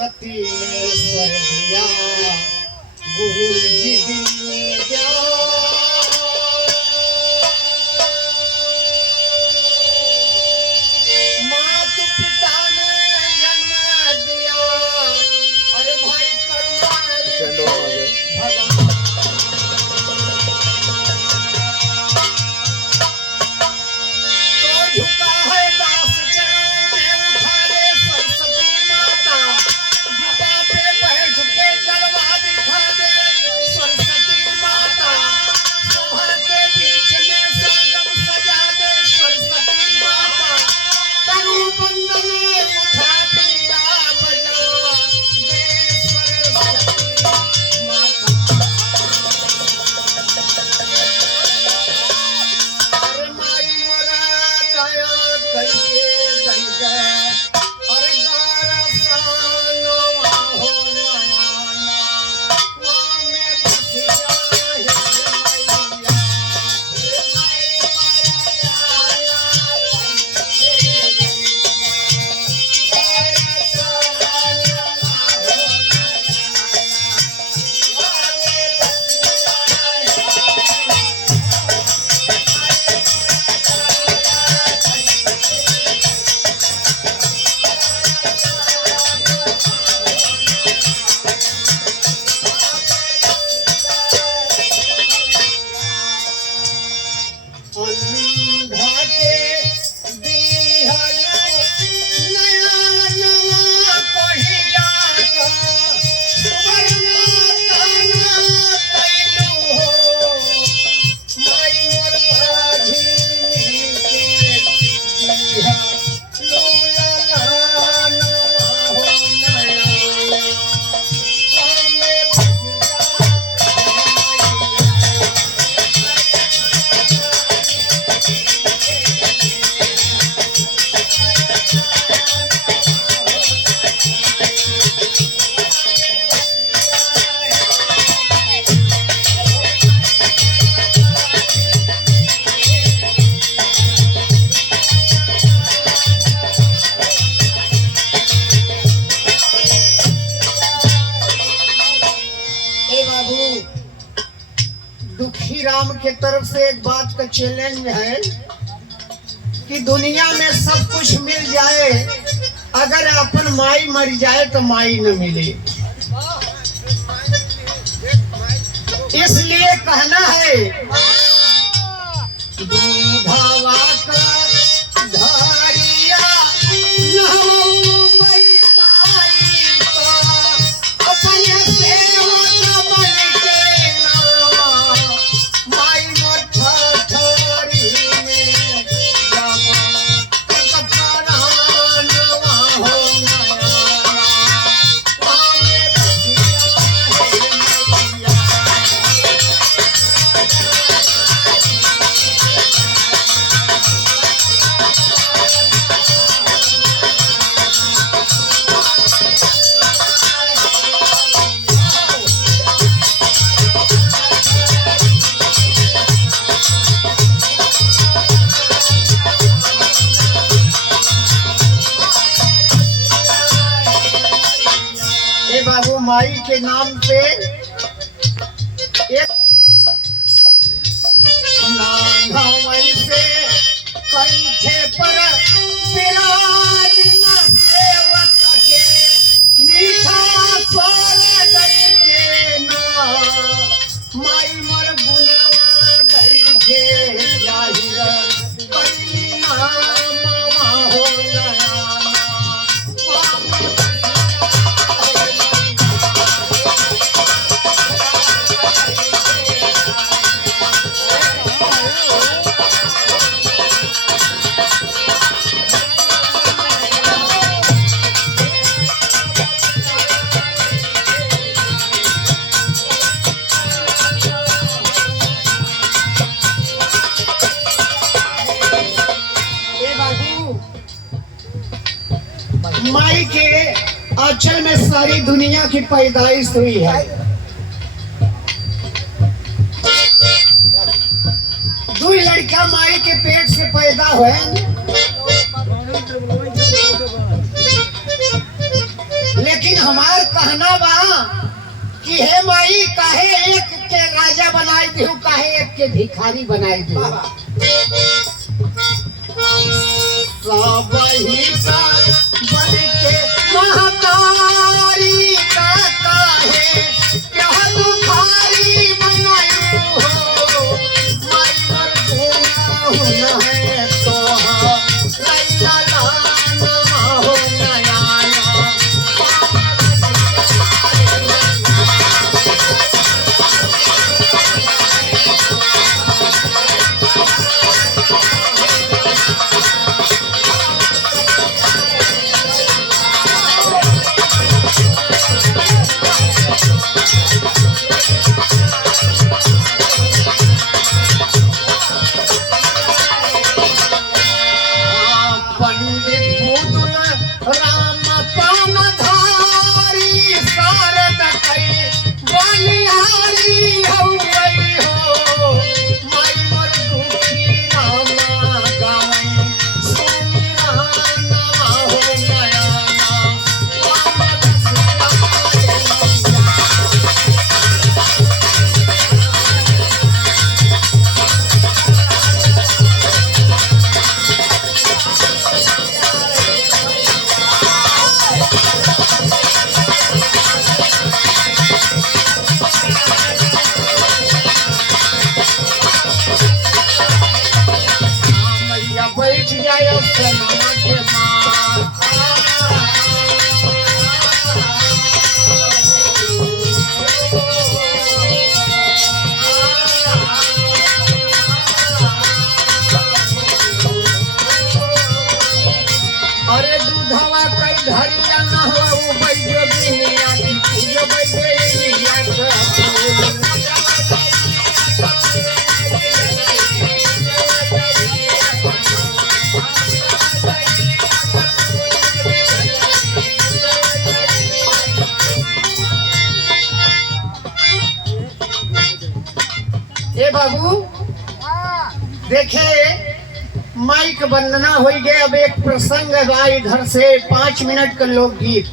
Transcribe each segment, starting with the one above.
सरस्वती ने स्वर दिया, गुरु जी दीन दयाल। माता पिता ने जन्म दिया, अरे भाई करुणा भगवान। तो झुका है दास चरणों में, उठा ले सरस्वती माता, जुबा पे बैठ के जलवा दिखा दे सरस्वती माता, सभा के बीच में संगम सजा दे सरस्वती माता, तनु बंदन उठा पीड़ा बजा दे सरस्वती माता। अरे माई मोरा दया कइके दैगा, अरे गारा सानवा हो नयाना, वहाँ में बसिया हे मैया। हे माई मोरा दया कइके दैगा, गारा सानवा हो नयाना, वहाँ में अंधा के दीहल नया नवा कहिया का, सुवर्ण ताना कैलू हो, माई मोर बाझिनी के दीहा लूला नवा हो नया, हमें बसिया ए बाबू, दुखी राम के तरफ से एक बात का चैलेंज है कि दुनिया में सब कुछ मिल जाए, अगर अपन माई मर जाए तो माई न मिले। इसलिए कहना है दूधावा का धारिया नहु मई माई का, अपने सेवक बन के ना, माई मोर ठठरी में जावा, कपड़ा नवा हो नया, पावे बसिया हे मैया। ए बाबू, माई के नाम पे एक नांगवई से कंठे पर विराज न सेवक के, मीठा स्वर गई के ना, माई मोर गुनवा गई के जाहिर कैली नामवा हो नयाना, माई के आंचल में सारी दुनिया की पैदाइश हुई है। दो लड़का माई के पेट से पैदा हुए, लेकिन हमार कहना बा कि हे माई काहे एक के राजा बनाई दिहु, काहे एक के भिखारी बनाई दिहु। सब ही का बन के महतारी का काहे क्या दुखारी बनायु हो, माई मर गुना है तो लैला लाना हो नयाना। बैठ जाए मामा के माँ। अरे दूधवा कई धरिया न हो वो बैठे बिनिया की पूजो बैठे बिनिया का। ए बाबू देखे माइक वंदना हो गए। अब एक प्रसंग बा इधर से 5 मिनट का लोकगीत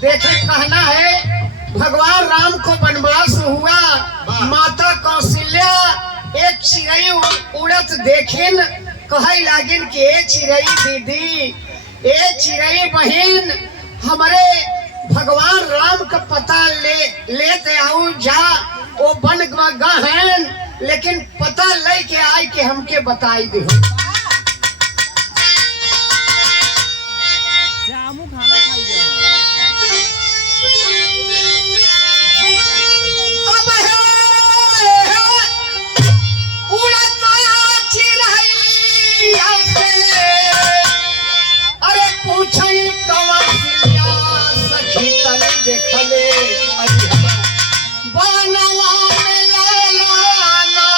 देखे। कहना है भगवान राम को वनवास हुआ, माता कौशल्या एक चिड़ै उड़त देखिन, कहे लागिन कि ए चिड़ै दीदी, ए चिड़ै बहन, हमारे भगवान राम का पता लेते आऊ जा। वो बन गहन लेकिन पता ले के आई के हमके बताई दे। खाना खाई अरे पूछई कवसिया सखी तने देखले बनवा में लाना हमारा।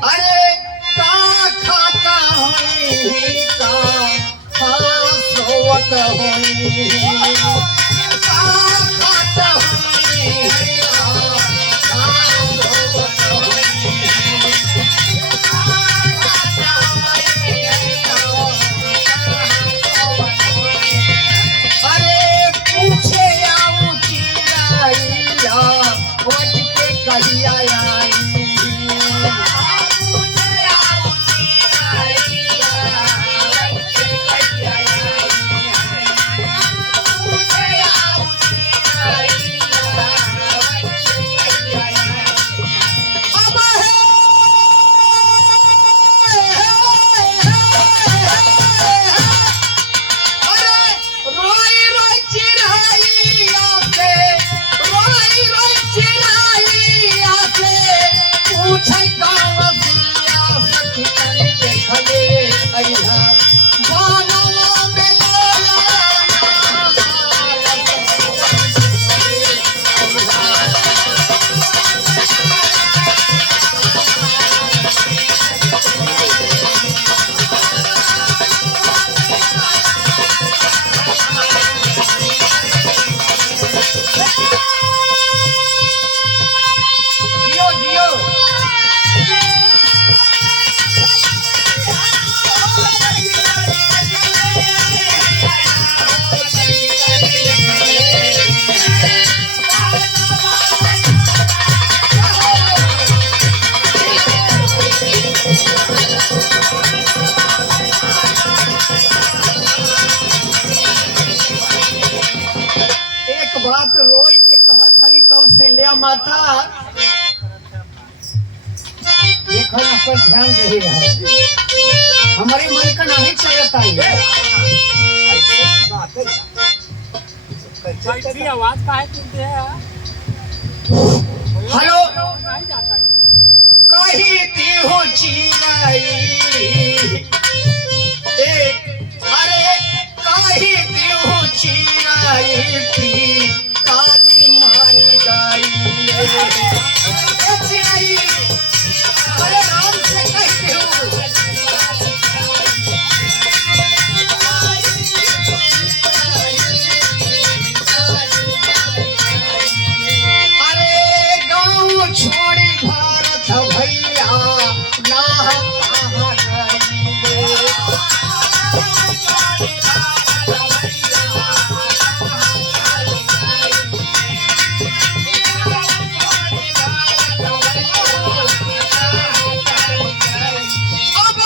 अरे का खाता होई का सोवत होई, का खाता होई का सोवत होई। अरे पूछे आऊ चिड़ैया वट के कहिया आई। मान रही है, हमारे मन का नहीं चलता है। आवाज का है तुमसे हेलो नहीं जाता है। कही दी हो चिराई अरे कही दी हो चिराई थी काजी मारी गई चिराई अरे राम से कहते हो छोड़ी भारत भैया ना कहाँ गई अब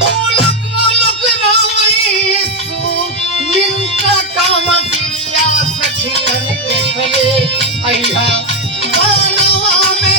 मुलुक मुलुक रावणीसु निंदा कामसिया सखियन देखले अइहा बनवा में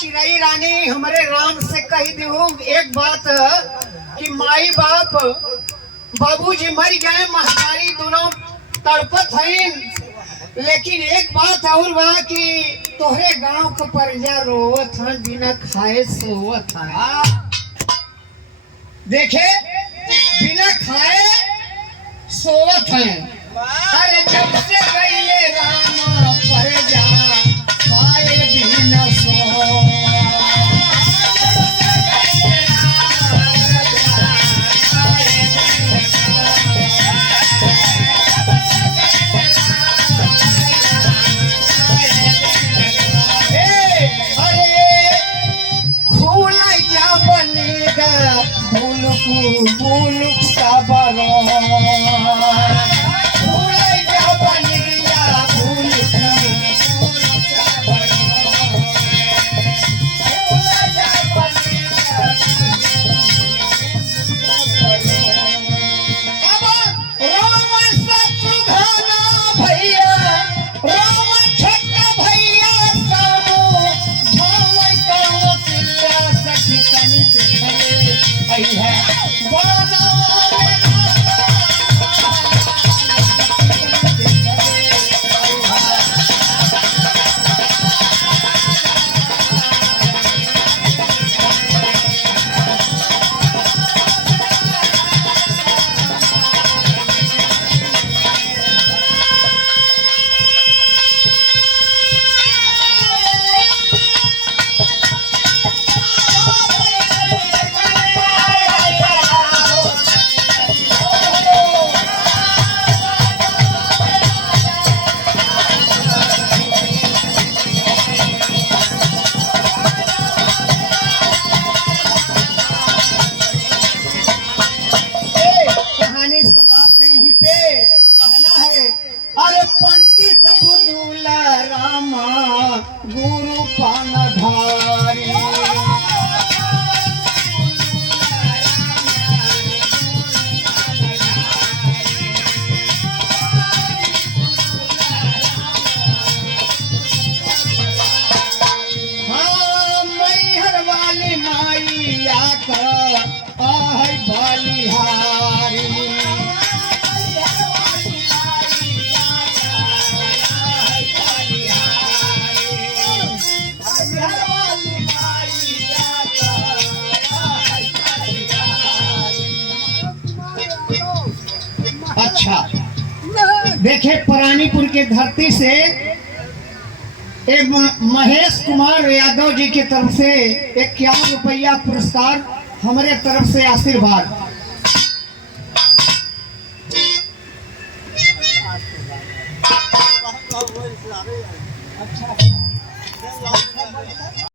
चिराई रानी हमारे राम से कही दो एक बात कि माई बाप बाबूजी मर गए, महतारी दोनों तड़पत हैं, लेकिन एक बात और बा कि तोहरे गांव का प्रजा रोवत है, बिना खाए सोवत है। देखे बिना खाए सोवत है। अरे जब से गईले राम प्रजा खाए बिना सो बुलुक सबरो फूले क्या बन गया बुलुक अब राम शत्रुघ्न भैया राम छोटा भैया सामो धाम गाँव किला सखी कनी देखले अइहा अरे पंडित बुदुला रामा गुरु पानधारी हाँ मैहर वाली माई आकर आह बलिहारी अच्छा देखे परानीपुर के धरती से एक महेश कुमार यादव जी की तरफ से 51 रुपया पुरस्कार, हमारे तरफ से आशीर्वाद। अच्छा